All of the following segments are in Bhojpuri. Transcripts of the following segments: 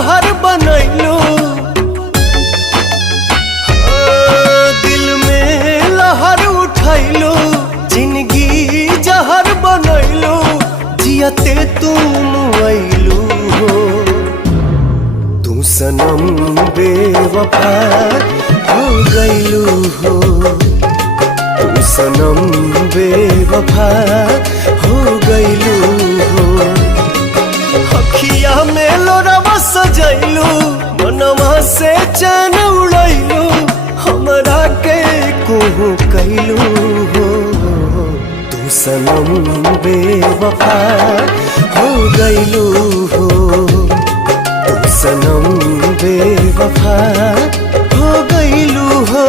जहर बनैलू, दिल में लहर उठैलू, जिंदगी जहर बनैलू, जियते तुम अइलू हो। तू सनम बेवफा हो गइलू हो, तू सनम बेवफा हो गइलू हो। अखिया में लोरवा सजैलू, मनवा से चैन उड़ैलू, हमरा के कोहू कैलू हो। तू सनम बेवफा हो गइलू हो, तू सनम बेवफा हो गइलू हो।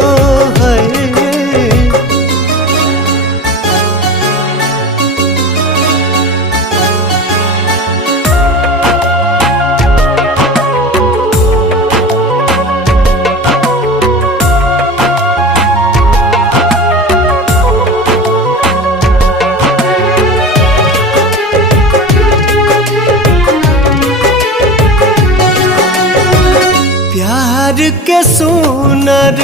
प्यार के सुनर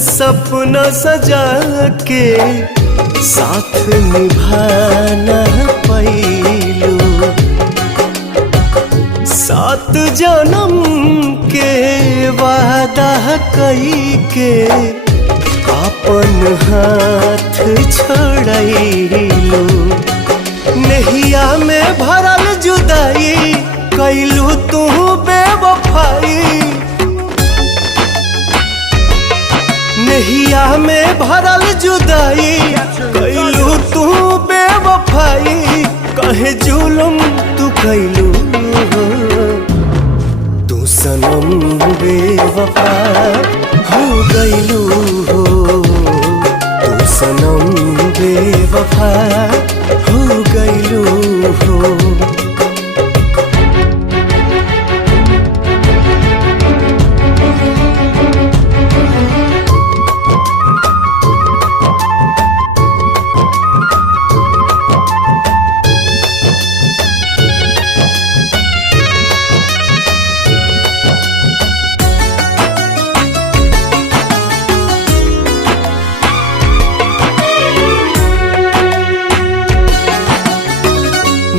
सपना सजा के साथ निभाना पैलू, 7 जन्म के वादा कई के अपन हाथ छोड़ैलू। नहिया में भरल जुदाई कैलू तू बेवफाई, नहिया में भरल जुदाई कैलू तू बेवफाई। कहे जुलम तू कैलू हो, तू सनम बेवफा हो गइलू हो, तू सनम बेवफा हो गइलू हो।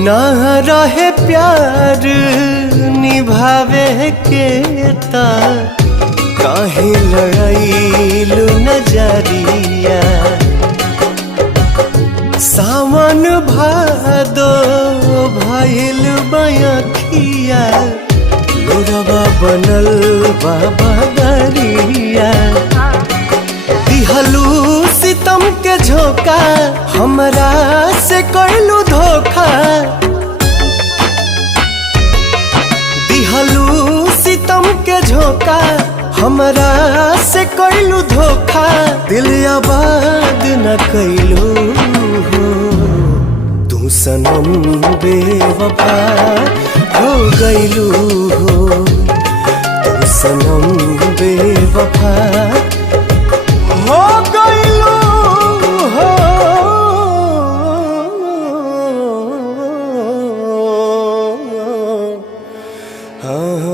ना रहे प्यार निभावे के ता काहे लड़ाइलू नजरिया। सावन भादो भइल बयखिया, लोरवा बनल बाबा दरिया। दिहलू सितम के झोंका, हमरा से कैलू धोखा। दिहलू सितम के झोंका, हमरा से कैलू धोखा। दिल आबाद न कैलू हो, तू सनम बेवफा हो गइलू हो, तू सनम बेवफा हो गइलू हो। हाँ।